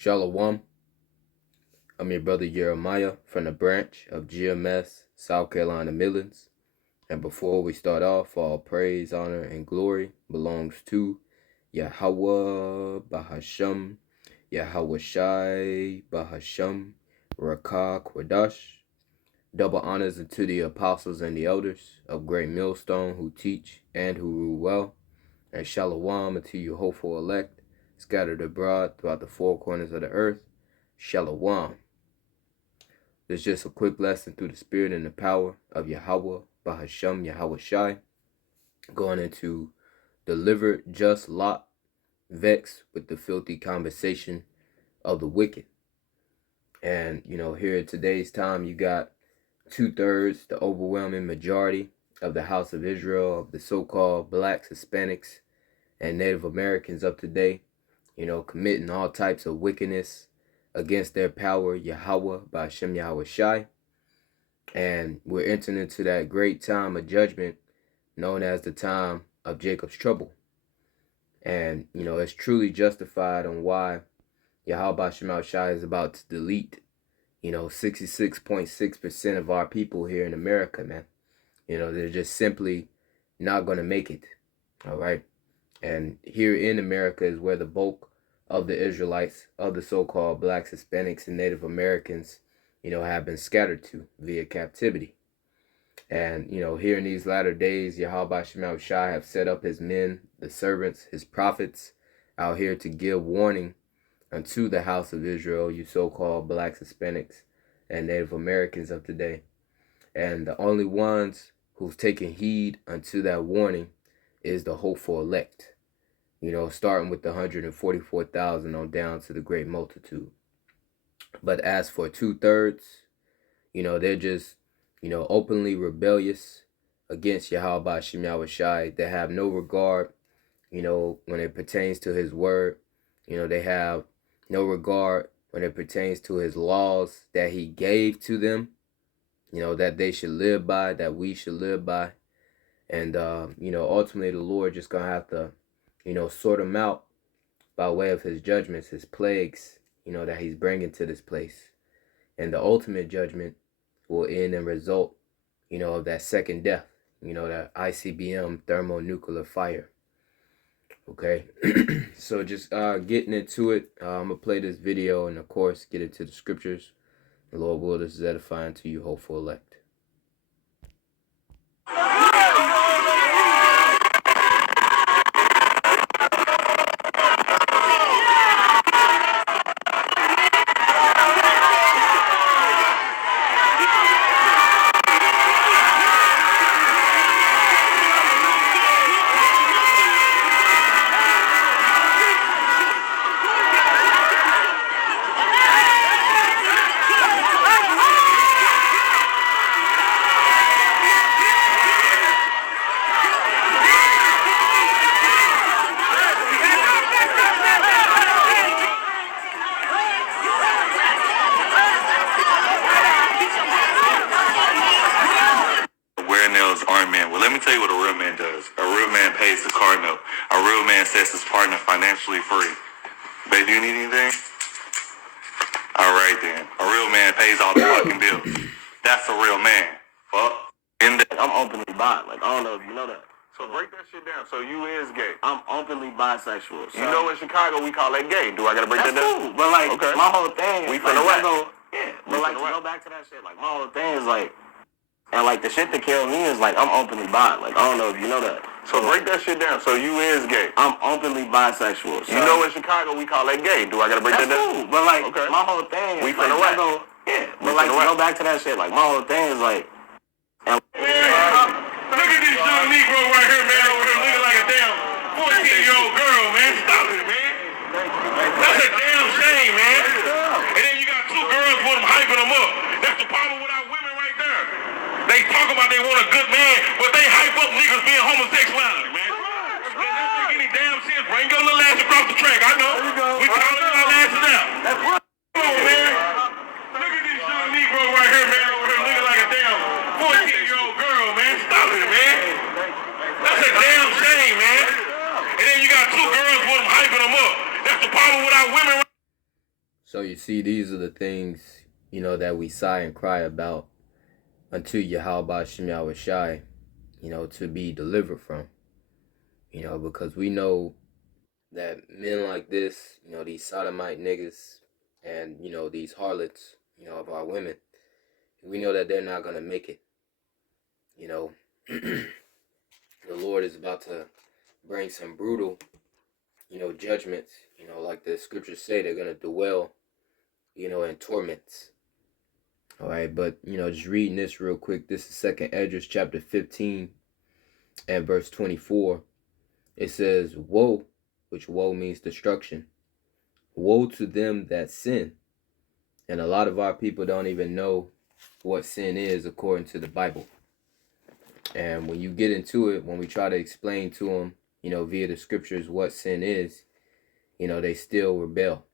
Shalawam. I'm your brother Jeremiah from the branch of GMS, South Carolina Midlands. And before we start off, all praise, honor, and glory belongs to Yahawah, Bahasham, Yahawashi, Bahasham, Rawchaa, Qadash. Double honors unto the apostles and the elders of Great Millstone who teach and who rule well. And Shalawam unto Yahawah Elect, scattered abroad throughout the four corners of the earth. Shalawam. There's just a quick lesson through the spirit and the power of Yahawah, Bahasham, Yahawashi, going into delivered just Lot, vexed with the filthy conversation of the wicked. And, here in today's time, you got 2/3, the overwhelming majority of the house of Israel, of the so-called blacks, Hispanics, and Native Americans of today, committing all types of wickedness against their power, Yahawah, Bahasham, Yahawashi. And we're entering into that great time of judgment known as the time of Jacob's trouble. And, it's truly justified on why Yahawah Bahasham Yahawashi is about to delete, 66.6% of our people here in America, man. They're just simply not going to make it, all right? And here in America is where the bulk of the Israelites, of the so-called blacks, Hispanics, and Native Americans, have been scattered to via captivity. And, here in these latter days, Yahawah Bahasham Yahawashi have set up his men, the servants, his prophets, out here to give warning unto the house of Israel, you so-called blacks, Hispanics, and Native Americans of today. And the only ones who've taken heed unto that warning is the hopeful elect. Starting with the 144,000 on down to the great multitude. But as for 2/3, they're just, openly rebellious against Yahawah Bahasham Yahawashi. They have no regard, when it pertains to his word. They have no regard when it pertains to his laws that he gave to them, that they should live by, that we should live by. And, ultimately the Lord just going to have to, sort them out by way of his judgments, his plagues, that he's bringing to this place. And the ultimate judgment will end and result, of that second death, that ICBM thermonuclear fire. Okay, so just getting into it, I'm going to play this video and, of course, get into the scriptures. The Lord will, this is edifying to you, hopeful elect. Sets his partner financially free. Babe, do you need anything? All right then. A real man pays all the fucking bills. That's a real man. Fuck. I'm openly bi. I don't know if you know that. So break that shit down. So you is gay. I'm openly bisexual. So. In Chicago we call that gay. Do I gotta break that down? Cool. But okay. My whole thing is we finna whack. Yeah. But to go back to that shit, my whole thing is and the shit that killed me is I'm openly bi. I don't know if you know that. So break that shit down. So you is gay. I'm openly bisexual. So. In Chicago we call that gay. Do I gotta break that down? Cool. But okay. My whole thing is we finna whack. Yeah. But to go back to that shit, my whole thing is look at this young Negro right here, man, over here looking like a damn 14-year-old girl, man. Stop it, man. That's a damn shame, man. And then you got two girls with them hyping them up. That's the problem with our women right there. They talk about they want a good man, but they hype up niggas being homosexuality, man. That doesn't make any damn sense. Bring your little ass across the track. I know. We calling our asses out. Come on, man. Look at this young Negro right here, man, over here looking like a damn 14-year-old girl, man. Stop it, man. That's a damn shame, man. And then you got two girls with them hyping them up. That's the problem with our women. So you see, these are the things, that we sigh and cry about unto Yahawashi, to be delivered from. Because we know that men like this, these sodomite niggas and, these harlots, of our women, we know that they're not going to make it. The Lord is about to bring some brutal, judgments, like the scriptures say, they're going to dwell, in torments. All right, but, just reading this real quick. This is 2nd Esdras chapter 15 and verse 24. It says, woe, which woe means destruction. Woe to them that sin. And a lot of our people don't even know what sin is according to the Bible. And when you get into it, when we try to explain to them, via the scriptures what sin is, they still rebel.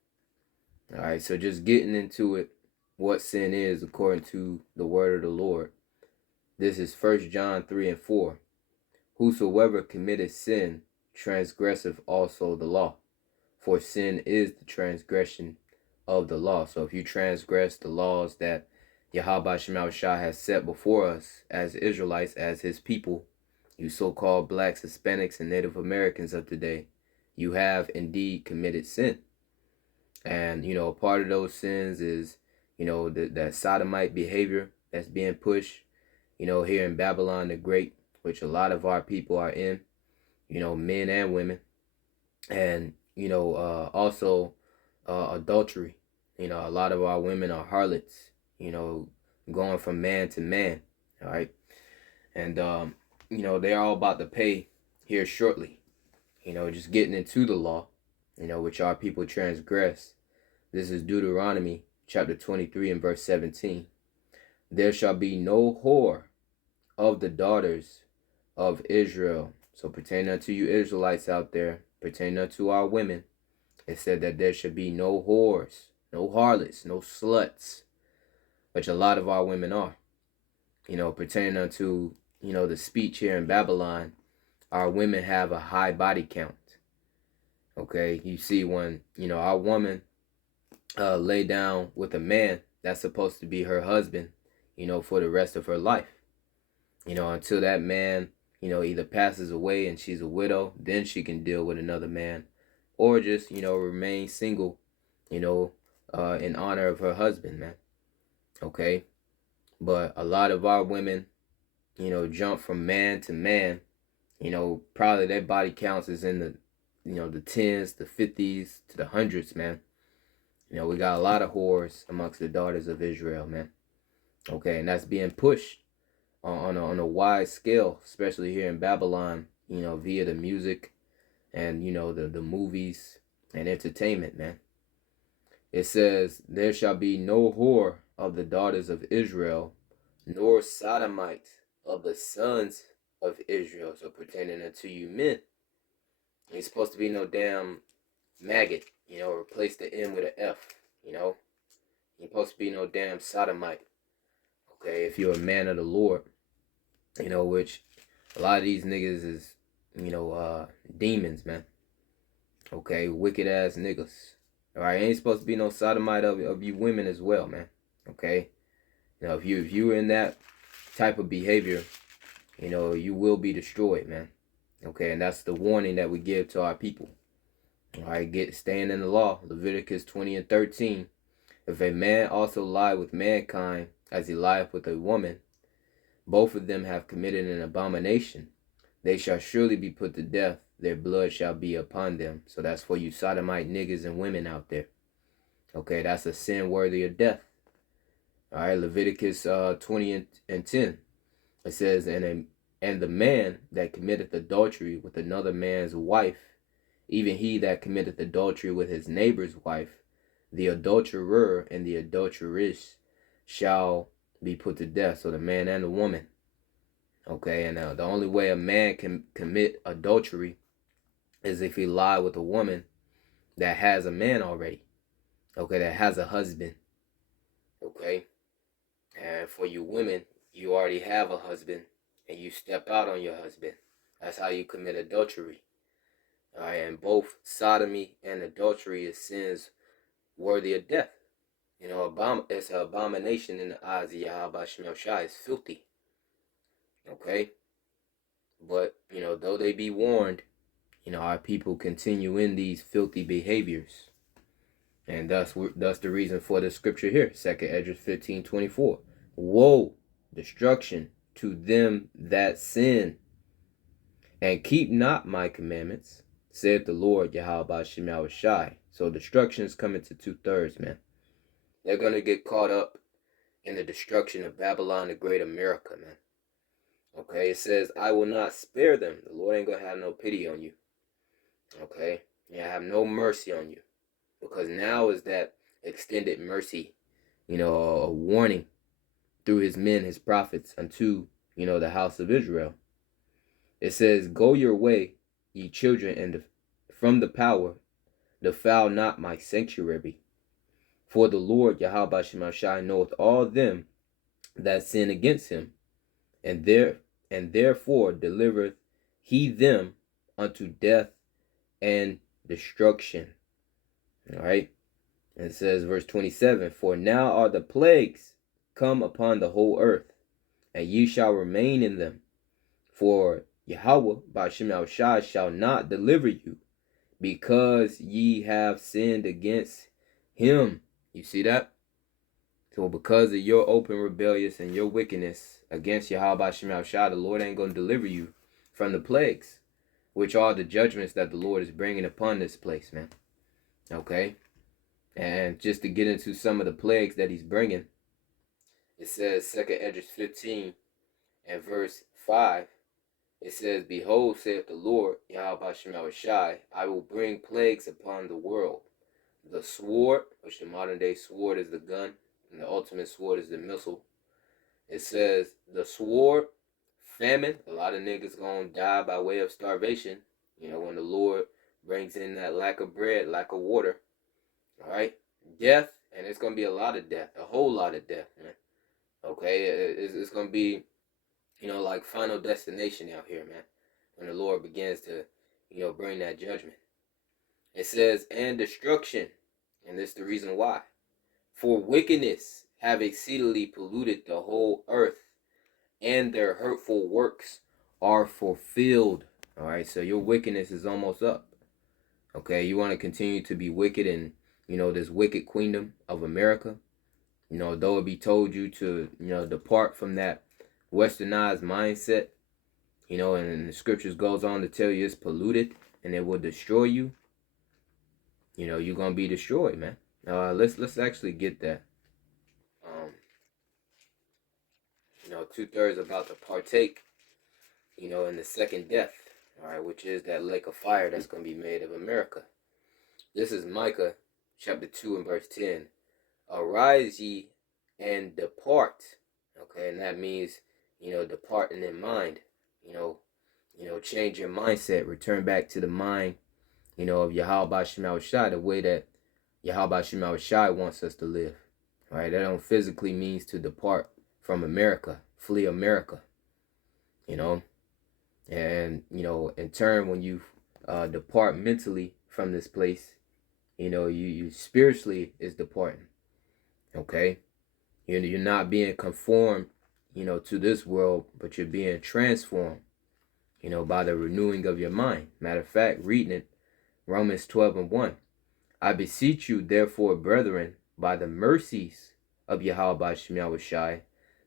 All right, so just getting into it, what sin is according to the word of the Lord. This is 1 John 3 and 4. Whosoever committeth sin transgresseth also the law, for sin is the transgression of the law. So if you transgress the laws that Yahawashi has set before us as Israelites, as his people, you so-called blacks, Hispanics, and Native Americans of today, you have indeed committed sin. And, a part of those sins is, that sodomite behavior that's being pushed, here in Babylon the Great, which a lot of our people are in, men and women. And, also adultery. A lot of our women are harlots, going from man to man. All right. And, they're all about to pay here shortly, just getting into the law, which our people transgress. This is Deuteronomy chapter 23 and verse 17. There shall be no whore of the daughters of Israel. So pertaining unto you Israelites out there, pertaining unto our women, it said that there should be no whores, no harlots, no sluts, which a lot of our women are. Pertaining unto, the speech here in Babylon, our women have a high body count. Okay, you see when, our woman lay down with a man, that's supposed to be her husband, for the rest of her life. Until that man, either passes away and she's a widow, then she can deal with another man. Or just, remain single, in honor of her husband, man. Okay? But a lot of our women, jump from man to man. Probably their body counts is in the, the 10s, the 50s, to the 100s, man. We got a lot of whores amongst the daughters of Israel, man. Okay, and that's being pushed on a wide scale, especially here in Babylon, via the music and, the movies and entertainment, man. It says, there shall be no whore of the daughters of Israel, nor sodomite of the sons of Israel. So pertaining unto you men, ain't supposed to be no damn maggot, replace the M with an F, Ain't supposed to be no damn sodomite. Okay, if you're a man of the Lord, which a lot of these niggas is, demons, man. Okay, wicked ass niggas. All right, ain't supposed to be no sodomite of you women as well, man. Okay, if you're in that type of behavior, you will be destroyed, man. Okay, and that's the warning that we give to our people. All right, staying in the law, Leviticus 20 and 13. If a man also lie with mankind as he lieth with a woman, both of them have committed an abomination. They shall surely be put to death. Their blood shall be upon them. So that's for you sodomite niggas and women out there. Okay, that's a sin worthy of death. All right, Leviticus 20 and 10. It says, and the man that committeth adultery with another man's wife, even he that committeth adultery with his neighbor's wife, the adulterer and the adulteress shall be put to death. So the man and the woman. Okay, and the only way a man can commit adultery is if he lie with a woman that has a man already. Okay, that has a husband. Okay, and for you women, you already have a husband and you step out on your husband. That's how you commit adultery. All right, and both sodomy and adultery is sins worthy of death. You know, it's an abomination in the eyes of Yahawah. It's filthy. Okay? But, you know, though they be warned, you know, our people continue in these filthy behaviors. And thus the reason for the scripture here, 2nd Ezra 15:24. Woe, destruction to them that sin, and keep not my commandments, saith the Lord Yahawashi. So destruction is coming to 2/3, man. They're going to get caught up in the destruction of Babylon the Great America, man. Okay, it says, I will not spare them. The Lord ain't going to have no pity on you. Okay, yeah, have no mercy on you. Because now is that extended mercy, you know, a warning through his men, his prophets, unto, you know, the house of Israel. It says, go your way, ye children, and from the power, defile not my sanctuary. For the Lord Yahawashi knoweth all them that sin against him, and therefore delivereth he them unto death and destruction. All right. And it says, verse 27, for now are the plagues come upon the whole earth, and ye shall remain in them. For Yahawah Bahasham shall not deliver you, because ye have sinned against him. You see that? So because of your open rebellious and your wickedness against Yahawah Bahasham, the Lord ain't going to deliver you from the plagues, which are the judgments that the Lord is bringing upon this place, man. Okay? And just to get into some of the plagues that he's bringing, it says 2nd Ezra 15 and verse 5. It says, behold, saith the Lord, Yahawashi, I will bring plagues upon the world. The sword, which the modern day sword is the gun, and the ultimate sword is the missile. It says, the sword, famine, a lot of niggas gonna die by way of starvation, you know, when the Lord brings in that lack of bread, lack of water. All right, death, and it's gonna be a lot of death, a whole lot of death, man. Okay, it's gonna be, you know, like Final Destination out here, man. When the Lord begins to, you know, bring that judgment. It says, and destruction, and this is the reason why. For wickedness have exceedingly polluted the whole earth, and their hurtful works are fulfilled. All right, so your wickedness is almost up. Okay, you want to continue to be wicked in, you know, this wicked queendom of America. You know, though it be told you to, you know, depart from that westernized mindset, you know, and the scriptures goes on to tell you it's polluted and it will destroy you. You know, you're gonna be destroyed, man. Let's actually get that. You know, 2/3 about to partake, you know, in the second death. All right, which is that lake of fire that's gonna be made of America. This is Micah chapter 2 and verse 10. Arise ye and depart. Okay, and that means, you know, departing in mind. You know, change your mindset, return back to the mind, you know, of Yahawashi, the way that Yahawashi wants us to live. All right, that don't physically means to depart from America, flee America. You know, and you know, in turn, when you depart mentally from this place, you know, you spiritually is departing. Okay, you're not being conformed, you know, to this world, but you're being transformed, you know, by the renewing of your mind. Matter of fact, reading it, Romans 12 and 1. I beseech you, therefore, brethren, by the mercies of Yahawashi,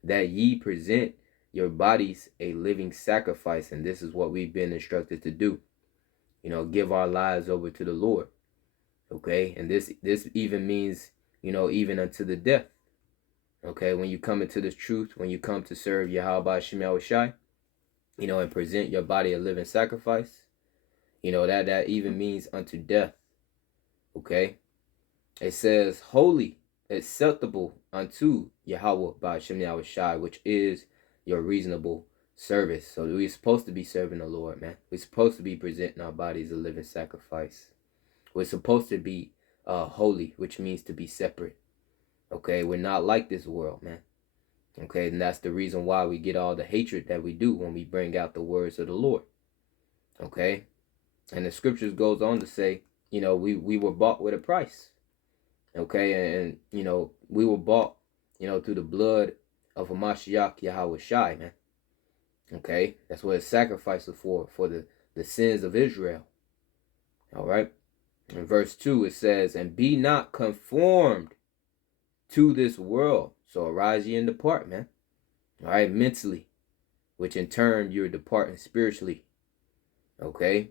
that ye present your bodies a living sacrifice. And this is what we've been instructed to do. You know, give our lives over to the Lord. Okay, and this even means, you know, even unto the death. Okay, when you come into this truth, when you come to serve Yahawashi, you know, and present your body a living sacrifice, you know, that even means unto death. Okay, it says holy, acceptable unto Yahawah Bahasham, which is your reasonable service. So we're supposed to be serving the Lord, man. We're supposed to be presenting our bodies a living sacrifice. We're supposed to be holy, which means to be separate. Okay, we're not like this world, man. Okay, and that's the reason why we get all the hatred that we do when we bring out the words of the Lord. Okay, and the scriptures goes on to say, you know, we were bought with a price. Okay, and you know, we were bought, you know, through the blood of Hamashiach Yahawashi, man. Okay, that's what it's sacrificed for the sins of Israel. All right. In verse 2, it says, and be not conformed to this world. So arise ye and depart, man. All right, mentally, which in turn you're departing spiritually. Okay.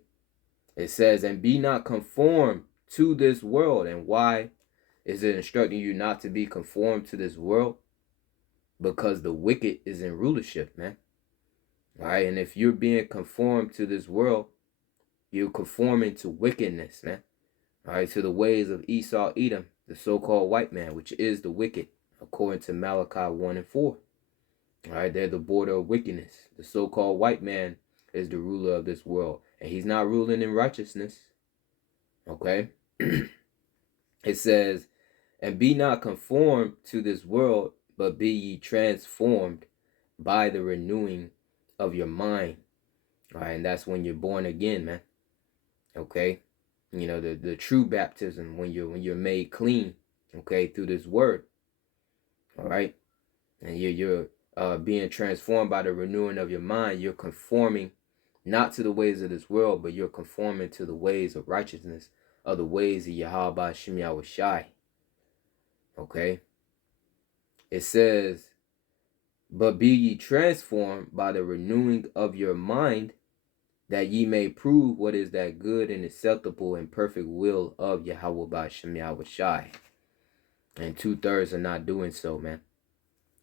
It says, and be not conformed to this world. And why is it instructing you not to be conformed to this world? Because the wicked is in rulership, man. All right. And if you're being conformed to this world, you're conforming to wickedness, man. All right. To the ways of Esau, Edom, the so-called white man, which is the wicked, according to Malachi 1 and 4. All right. They're the border of wickedness. The so-called white man is the ruler of this world. And he's not ruling in righteousness. Okay. It says, and be not conformed to this world, but be ye transformed by the renewing of your mind. All right, and that's when you're born again, man. Okay, you know, the true baptism, when you're made clean, okay, through this word. All right, and you're being transformed by the renewing of your mind. You're conforming not to the ways of this world, but you're conforming to the ways of righteousness, of the ways of Yahawashi. Okay, it says, but be ye transformed by the renewing of your mind, that ye may prove what is that good and acceptable and perfect will of Yahawashi. And 2/3 are not doing so, man.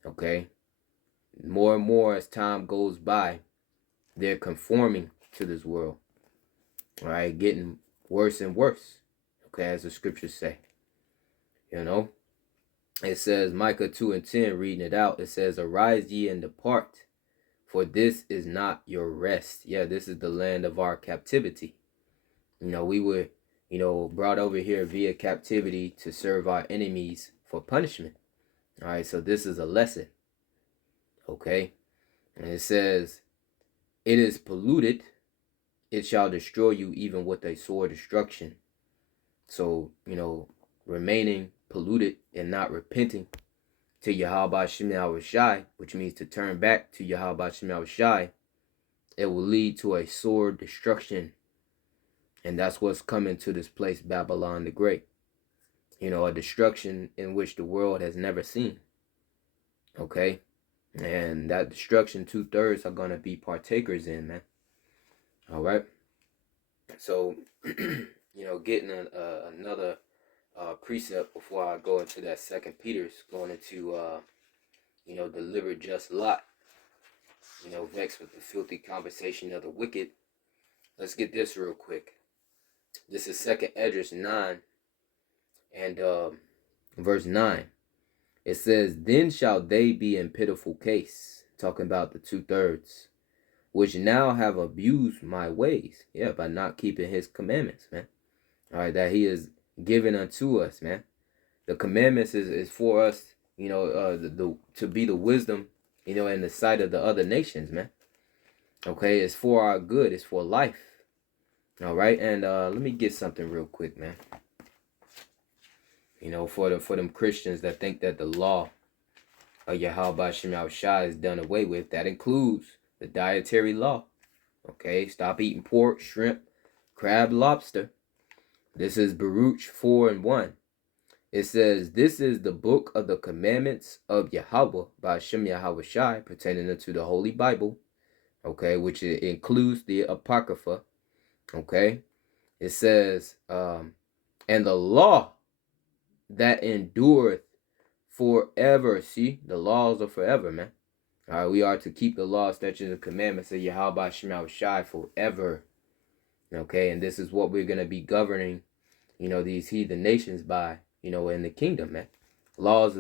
Okay, more and more as time goes by, they're conforming to this world. All right, getting worse and worse. Okay, as the scriptures say. You know, it says, Micah 2 and 10, reading it out, it says, arise ye and depart, for this is not your rest. Yeah, this is the land of our captivity. You know, we were, you know, brought over here via captivity to serve our enemies for punishment. All right, so this is a lesson. Okay, and it says, it is polluted, it shall destroy you even with a sore destruction. So, you know, remaining polluted and not repenting to Yahawashi, which means to turn back to Yahawashi, it will lead to a sore destruction. And that's what's coming to this place, Babylon the Great. You know, a destruction in which the world has never seen. Okay? And that destruction, 2/3 are going to be partakers in, man. All right? So, you know, getting another precept before I go into that 2 Peter's, going into, you know, delivered just Lot. You know, vexed with the filthy conversation of the wicked. Let's get this real quick. This is 2 Esdras 9 and verse 9. It says, then shall they be in pitiful case, talking about the 2/3, which now have abused my ways. Yeah, by not keeping his commandments, man. All right, that he is given unto us, man. The commandments is for us, you know, to be the wisdom, you know, in the sight of the other nations, man. Okay, it's for our good. It's for life. All right, and let me get something real quick, man. You know, for them Christians that think that the law of Yahawashi is done away with, that includes the dietary law. Okay, stop eating pork, shrimp, crab, lobster. This is Baruch 4 and 1. It says, this is the book of the commandments of Yahawah, Bahasham Yahawashi, pertaining unto the Holy Bible. Okay, which includes the Apocrypha. Okay, it says, and the law that endureth forever. See, the laws are forever, man. All right, we are to keep the law, statutes, and commandments of Yahawashi forever. Okay, and this is what we're going to be governing, you know, these heathen nations by, you know, in the kingdom, man. Laws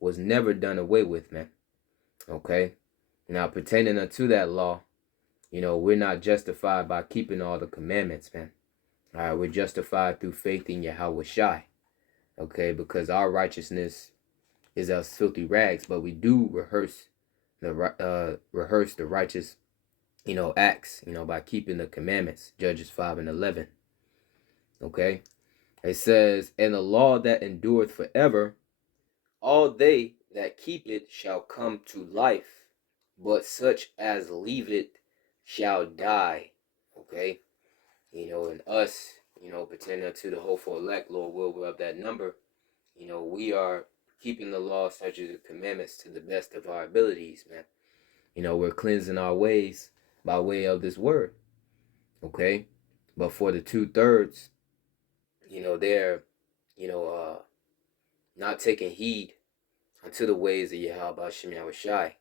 was never done away with, man. Okay, now pertaining unto that law, you know, we're not justified by keeping all the commandments, man. All right, we're justified through faith in Yahawashi. Okay, because our righteousness is as filthy rags, but we do rehearse the righteous, you know, acts, you know, by keeping the commandments. Judges 5 and 11. Okay, It says, and the law that endureth forever, all they that keep it shall come to life, but such as leave it shall die. Okay? And us, pertaining to the hopeful elect, Lord will of that number, we are keeping the law, statutes, and commandments to the best of our abilities, man. We're cleansing our ways by way of this word. Okay? But for the 2/3, they're, not taking heed unto the ways of Yahawashi.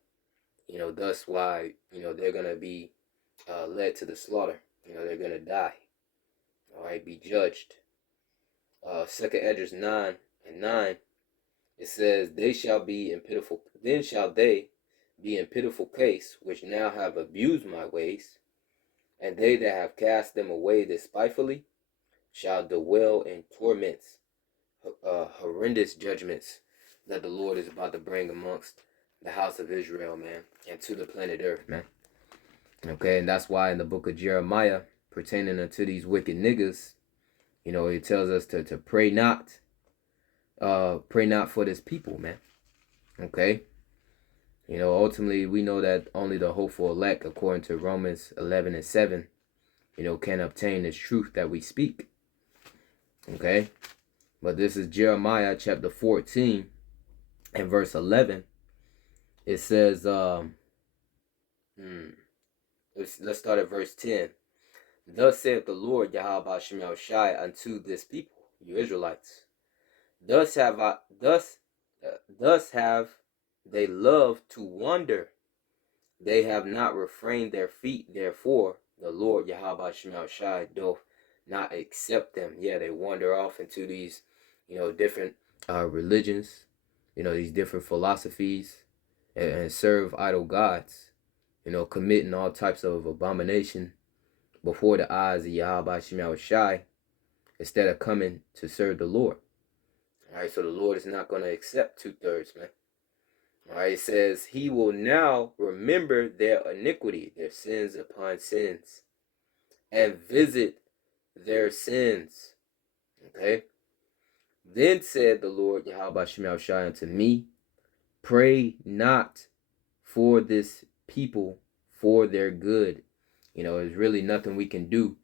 Thus why, they're going to be led to the slaughter. They're going to die. All right, be judged. 2nd Esdras 9:9, it says, they shall be in pitiful, then shall they be in pitiful case, which now have abused my ways, and they that have cast them away despitefully shall dwell in torments, horrendous judgments that the Lord is about to bring amongst the house of Israel, man, and to the planet Earth, man. Okay, and that's why in the book of Jeremiah, pertaining unto these wicked niggas, it tells us to pray not for this people, man. Okay, ultimately we know that only the hopeful elect, according to Romans 11:7, can obtain this truth that we speak. Okay, but this is Jeremiah chapter 14 and verse 11. It says, let's start at verse 10. Thus saith the Lord Yahawashi unto this people, you Israelites. Thus have they loved to wander. They have not refrained their feet. Therefore, the Lord Yahawashi doth not accept them. Yeah, they wander off into these, different religions, these different philosophies, and serve idol gods, committing all types of abomination before the eyes of Yahawashi, instead of coming to serve the Lord. All right, so the Lord is not going to accept 2/3, man. All right, it says, he will now remember their iniquity, their sins upon sins, and visit their sins. Okay? Then said the Lord Yahawashi unto me, pray not for this people for their good. There's really nothing we can do,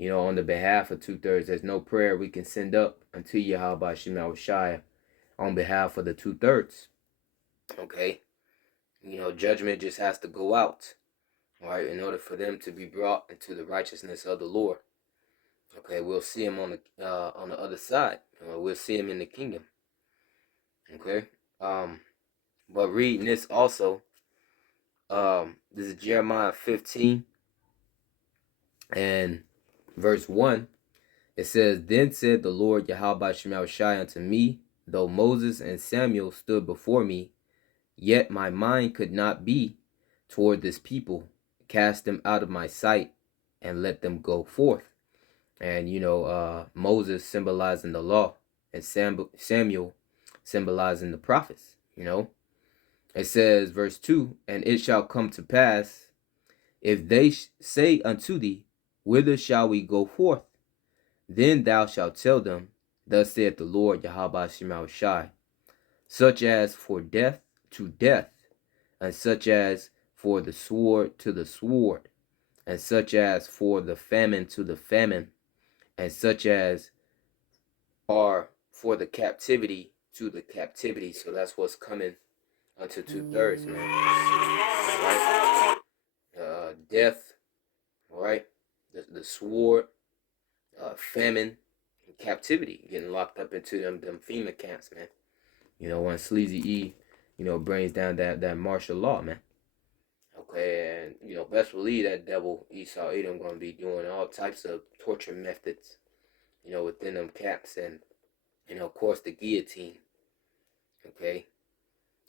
on the behalf of 2/3. There's no prayer we can send up unto Yahawashi on behalf of the 2/3. Okay? Judgment just has to go out, all right, in order for them to be brought into the righteousness of the Lord. Okay, we'll see him on the other side. We'll see him in the kingdom. Okay, but reading this also, this is Jeremiah 15 and verse 1. It says, then said the Lord Yahawashi unto me, though Moses and Samuel stood before me, yet my mind could not be toward this people. Cast them out of my sight and let them go forth. And Moses symbolizing the law, and Samuel symbolizing the prophets. It says, verse 2, and it shall come to pass, if they say unto thee, whither shall we go forth? Then thou shalt tell them, thus saith the Lord Yahawashi, such as for death to death, and such as for the sword to the sword, and such as for the famine to the famine, and such as are for the captivity to the captivity. So that's what's coming unto 2/3, man. All right? Death, all right? The sword, famine, and captivity, getting locked up into them FEMA camps, man. When Sleazy E, brings down that martial law, man. Okay, and best believe that devil Esau Edom gonna be doing all types of torture methods, within them camps, and of course the guillotine. Okay,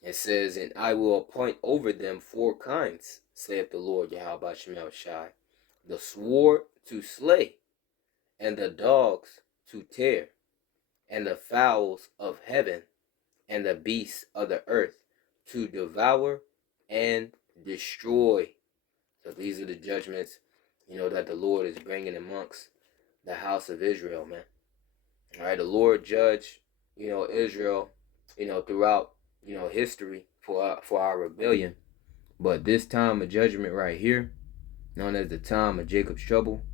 it says, and I will appoint over them 4 kinds, saith the Lord Yahawashi, the sword to slay, and the dogs to tear, and the fowls of heaven, and the beasts of the earth to devour and destroy. So these are the judgments, that the Lord is bringing amongst the house of Israel, man. All right, the Lord judged, Israel, throughout, history for our rebellion. But this time of judgment right here, known as the time of Jacob's trouble,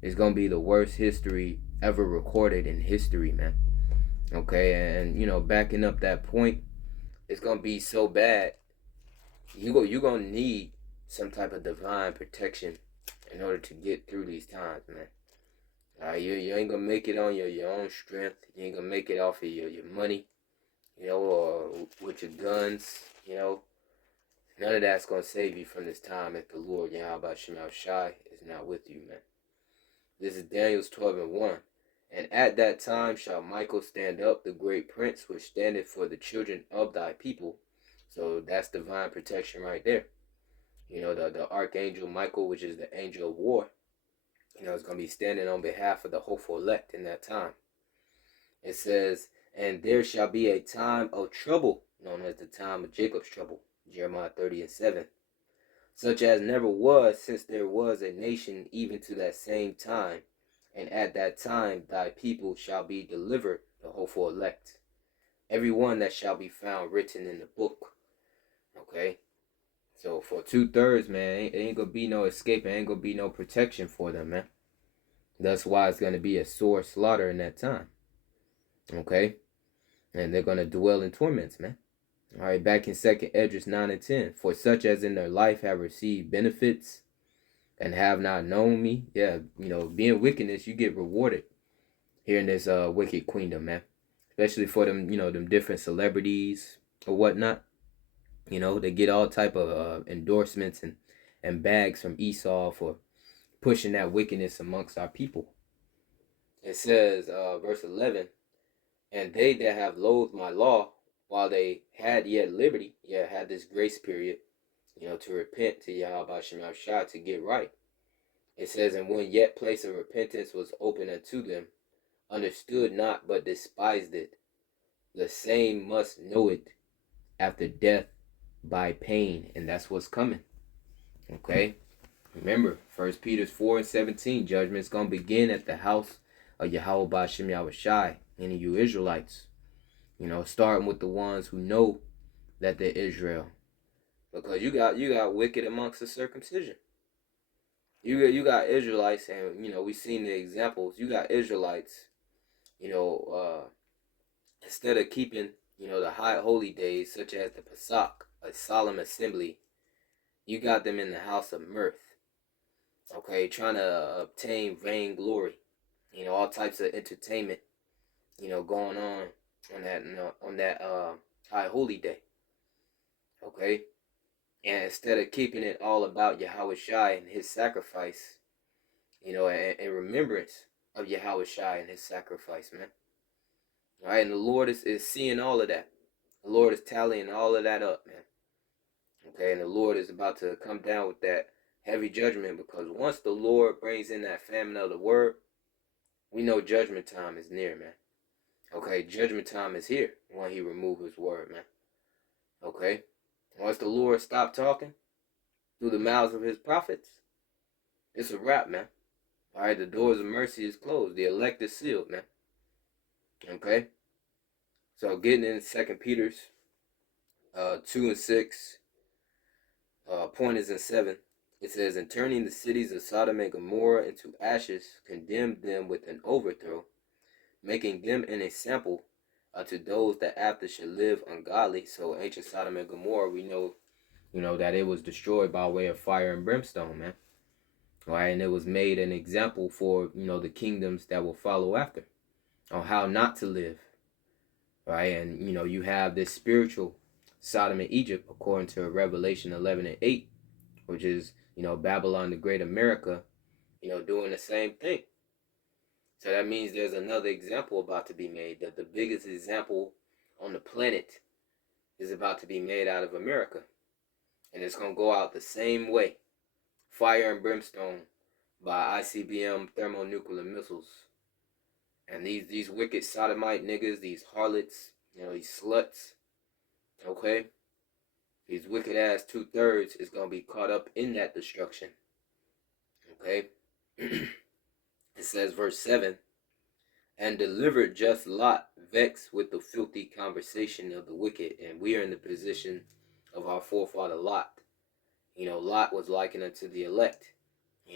is gonna be the worst history ever recorded in history, man. Okay, and backing up that point, it's gonna be so bad. You're gonna need some type of divine protection in order to get through these times, man. You ain't gonna make it on your own strength. You ain't gonna make it off of your money, or with your guns, None of that's gonna save you from this time if the Lord Yahawashi is not with you, man. This is Daniel's 12:1. And at that time shall Michael stand up, the great prince, which standeth for the children of thy people. So that's divine protection right there. The archangel Michael, which is the angel of war, is going to be standing on behalf of the hopeful elect in that time. It says, and there shall be a time of trouble, known as the time of Jacob's trouble, Jeremiah 30:7, such as never was since there was a nation even to that same time. And at that time thy people shall be delivered, the hopeful elect, every one that shall be found written in the book. Okay? So for 2/3, man, it ain't gonna be no escape. It ain't gonna be no protection for them, man. That's why it's gonna be a sore slaughter in that time. Okay? And they're gonna dwell in torments, man. Alright, back in 2nd Esdras 9:10. For such as in their life have received benefits and have not known me. Yeah, being wickedness, you get rewarded here in this wicked queendom, man. Especially for them, them different celebrities or whatnot. They get all type of endorsements and bags from Esau for pushing that wickedness amongst our people. It says, verse 11, and they that have loathed my law while they had yet liberty, had this grace period, to repent to Yahawashi to get right. It says, and when yet place of repentance was open unto them, understood not but despised it, the same must know it after death by pain. And that's what's coming. Okay? Remember, 1 Peter 4:17, judgment's going to begin at the house of Yahawah Bahasham Yahawashi, any of you Israelites. Starting with the ones who know that they're Israel. Because you got wicked amongst the circumcision. You got Israelites, and we've seen the examples. You got Israelites, instead of keeping, the high holy days such as the Pesach, a solemn assembly, you got them in the house of mirth. Okay, trying to obtain vain glory, all types of entertainment, going on that high holy day. Okay, and instead of keeping it all about Yahawashi and his sacrifice, and remembrance of Yahawashi and his sacrifice, man. All right, and the Lord is seeing all of that. The Lord is tallying all of that up, man. Okay, and the Lord is about to come down with that heavy judgment, because once the Lord brings in that famine of the word, we know judgment time is near, man. Okay, judgment time is here when he removes his word, man. Okay, once the Lord stopped talking through the mouths of his prophets, it's a wrap, man. All right, the doors of mercy is closed. The elect is sealed, man. Okay, so getting in 2 Peter's 2:6, point is in 7. It says, and turning the cities of Sodom and Gomorrah into ashes, condemned them with an overthrow, making them an example to those that after should live ungodly. So ancient Sodom and Gomorrah, we know, that it was destroyed by way of fire and brimstone, man. Right, and it was made an example for, the kingdoms that will follow after on how not to live. Right, and, you have this spiritual Sodom and Egypt, according to Revelation 11:8, which is, Babylon the Great America, doing the same thing. So that means there's another example about to be made, that the biggest example on the planet is about to be made out of America. And it's going to go out the same way. Fire and brimstone by ICBM thermonuclear missiles. And these wicked sodomite niggas, these harlots, these sluts, okay? These wicked ass 2/3 is going to be caught up in that destruction. Okay? It says, verse 7, and delivered just Lot, vexed with the filthy conversation of the wicked. And we are in the position of our forefather Lot. Lot was likened unto the elect.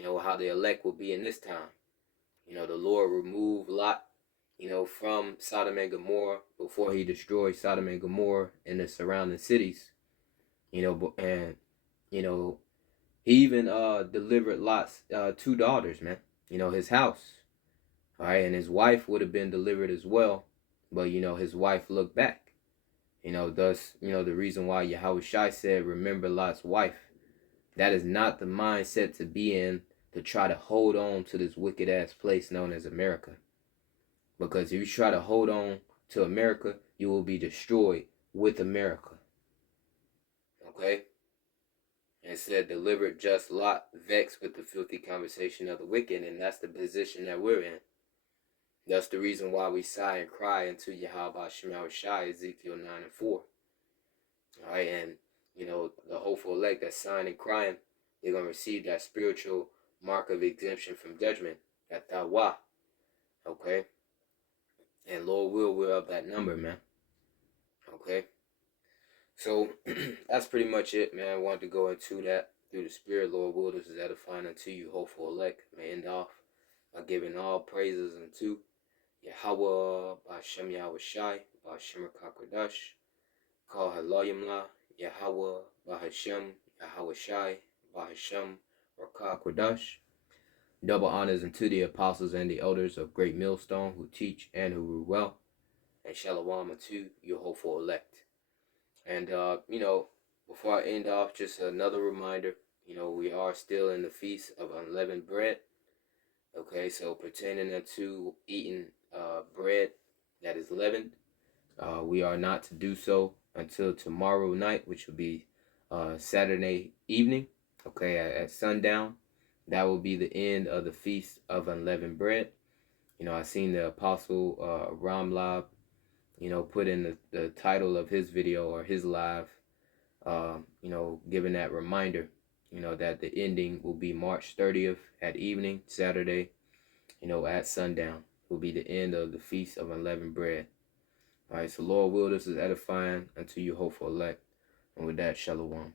How the elect will be in this time. The Lord removed Lot, from Sodom and Gomorrah before he destroyed Sodom and Gomorrah and the surrounding cities. And, he even delivered Lot's two daughters, man. His house. All right, and his wife would have been delivered as well, but his wife looked back. Thus, the reason why Yahawashi said, "Remember Lot's wife." That is not the mindset to be in, to try to hold on to this wicked ass place known as America. Because if you try to hold on to America, you will be destroyed with America. Okay? And said, "Delivered just Lot, vexed with the filthy conversation of the wicked," and that's the position that we're in. That's the reason why we sigh and cry unto Yahawah Shai, Ezekiel 9 and 4. Alright, and the hopeful elect that's sighing and crying, they're going to receive that spiritual mark of exemption from judgment, that Yahawah. Okay? And Lord we're of that number, man. Okay? So, that's pretty much it, man. I wanted to go into that through the Spirit. Lord will, this is edifying unto you, hopeful elect. May end off by giving all praises unto Yahawah, Bahasham Yahawashi, Bahasham Qadash, call Halalyam, Yahawah, Bahasham, Yahawashi, Bahasham, Rawchaa, Qadash. Double honors unto the apostles and the elders of Great Millstone who teach and who rule well. And Shalawam unto your hopeful elect. And, before I end off, just another reminder, we are still in the Feast of Unleavened Bread. Okay, so pertaining to eating bread that is leavened, we are not to do so until tomorrow night, which will be Saturday evening, okay, at sundown. That will be the end of the Feast of Unleavened Bread. I seen the Apostle Ramlab, put in the title of his video or his live, giving that reminder, that the ending will be March 30th at evening, Saturday, at sundown will be the end of the Feast of Unleavened Bread. All right, so Lord will, this is edifying unto you hopeful elect. And with that, Shalawam.